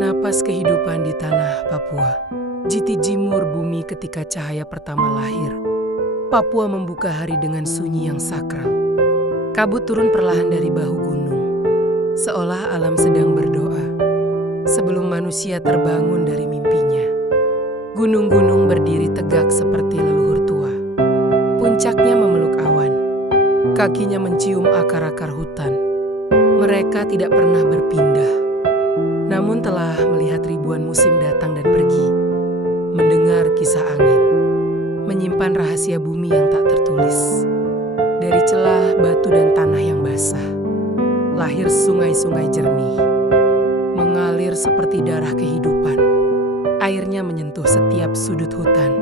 Napas kehidupan di tanah Papua. Jiti jimur bumi ketika cahaya pertama lahir. Papua membuka hari dengan sunyi yang sakral. Kabut turun perlahan dari bahu gunung, seolah alam sedang berdoa sebelum manusia terbangun dari mimpinya. Gunung-gunung berdiri tegak seperti leluhur tua. Puncaknya memeluk awan, kakinya mencium akar-akar hutan. Mereka tidak pernah berpindah, namun telah melihat ribuan musim datang dan pergi, mendengar kisah angin, menyimpan rahasia bumi yang tak tertulis. Dari celah batu dan tanah yang basah, lahir sungai-sungai jernih, mengalir seperti darah kehidupan. Airnya menyentuh setiap sudut hutan,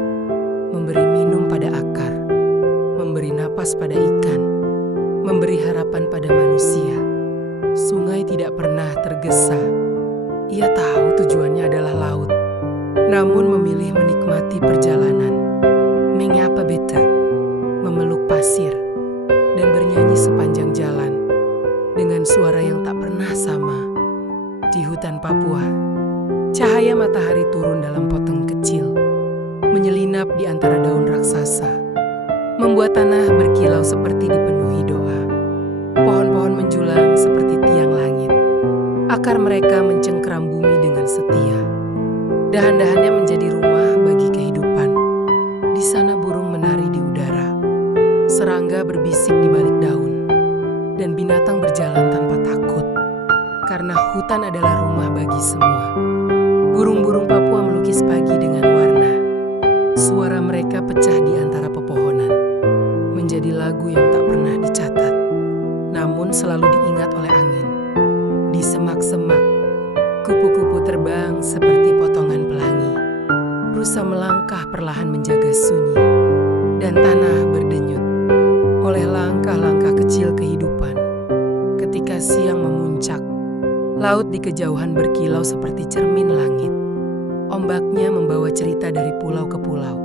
memberi minum pada akar, memberi napas pada ikan, memberi harapan pada manusia. Sungai tidak pernah tergesa. Ia tahu tujuannya adalah laut, namun memilih menikmati perjalanan. Menyapa beta, memeluk pasir, dan bernyanyi sepanjang jalan dengan suara yang tak pernah sama. Di hutan Papua, cahaya matahari turun dalam potong kecil, menyelinap di antara daun raksasa, membuat tanah berkilau seperti dipenuhi doa. Pohon-pohon menjulang seperti tiang langit. Akar mereka mencengkeram bumi dengan setia. Dahan-dahannya menjadi rumah bagi kehidupan. Di sana burung menari di udara. Serangga berbisik di balik daun. Dan binatang berjalan tanpa takut. Karena hutan adalah rumah bagi semua. Burung-burung Papua melukis pagi dengan warna. Suara mereka pecah di antara pepohonan. Menjadi lagu yang tak pernah dicatat, namun selalu diingat oleh angin. Di semak-semak, kupu-kupu terbang seperti potongan pelangi. Rusa melangkah perlahan menjaga sunyi, dan tanah berdenyut oleh langkah-langkah kecil kehidupan. Ketika siang memuncak, laut di kejauhan berkilau seperti cermin langit. Ombaknya membawa cerita dari pulau ke pulau,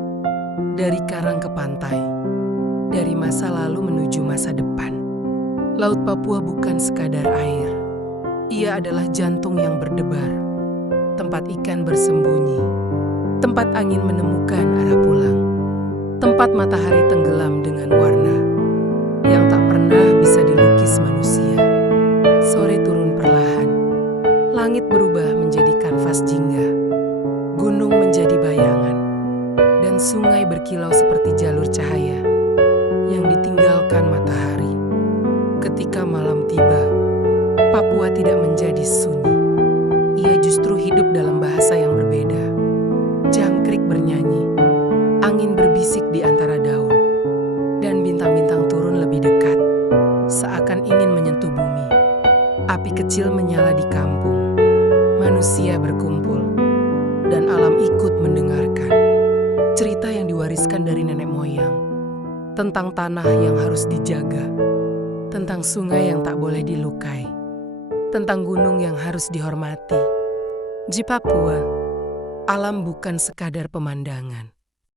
dari karang ke pantai, dari masa lalu menuju masa depan. Laut Papua bukan sekadar air. Ia adalah jantung yang berdebar, tempat ikan bersembunyi, tempat angin menemukan arah pulang, tempat matahari tenggelam dengan warna yang tak pernah bisa dilukis manusia. Sore turun perlahan, langit berubah menjadi kanvas jingga, gunung menjadi bayangan, dan sungai berkilau seperti jalur cahaya yang ditinggalkan matahari. Ketika malam tiba, Papua tidak menjadi sunyi. Ia justru hidup dalam bahasa yang berbeda. Jangkrik bernyanyi, angin berbisik di antara daun, dan bintang-bintang turun lebih dekat, seakan ingin menyentuh bumi. Api kecil menyala di kampung, manusia berkumpul, dan alam ikut mendengarkan. Cerita yang diwariskan dari nenek moyang, tentang tanah yang harus dijaga, tentang sungai yang tak boleh dilukai, tentang gunung yang harus dihormati. Di Papua, alam bukan sekadar pemandangan.